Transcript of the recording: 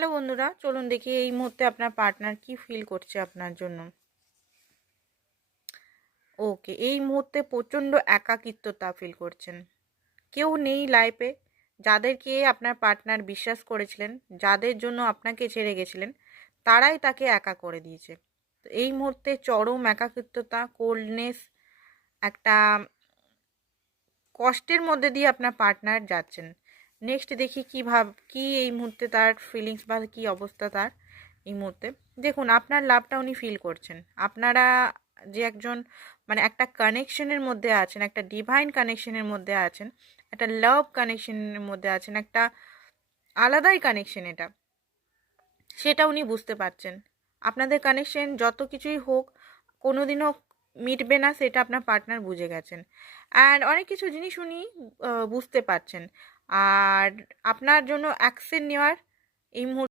Hello বন্ধুরা, চলুন দেখি এই মুহূর্তে আপনার পার্টনার কি ফিল করছে আপনার জন্য। ওকে, এই মুহূর্তে প্রচণ্ড একাকিত্বতা ফিল করছেন। কেউ নেই লাইফে। যাদেরকে আপনার পার্টনার বিশ্বাস করেছিলেন, যাদের জন্য আপনাকে ছেড়ে গেছিলেন, তারাই তাকে একা করে দিয়েছে। তো এই মুহূর্তে চরম একাকিত্বতা, কোল্ডনেস, একটা কষ্টের মধ্যে দিয়ে আপনার পার্টনার যাচ্ছেন। নেক্সট দেখি কি এই মুহূর্তে তার ফিলিংস বা কি অবস্থা তার এই মুহূর্তে। দেখুন, আপনার লাভটা উনি ফিল করছেন। আপনারা যে একজন মানে একটা কানেকশনের মধ্যে আছেন, একটা ডিভাইন কানেকশনের মধ্যে আছেন, একটা লাভ কানেকশনের মধ্যে আছেন, একটা আলাদাই কানেকশন এটা, সেটা উনি বুঝতে পারছেন। আপনাদের কানেকশন যত কিছুই হোক, কোনোদিনও মিটবে না, সেটা আপনার পার্টনার বুঝে গেছেন। অ্যান্ড অনেক কিছু জিনিস উনি বুঝতে পারছেন। আর আপনার জন্য অ্যাকশন নেওয়ার এই মুহূর্তে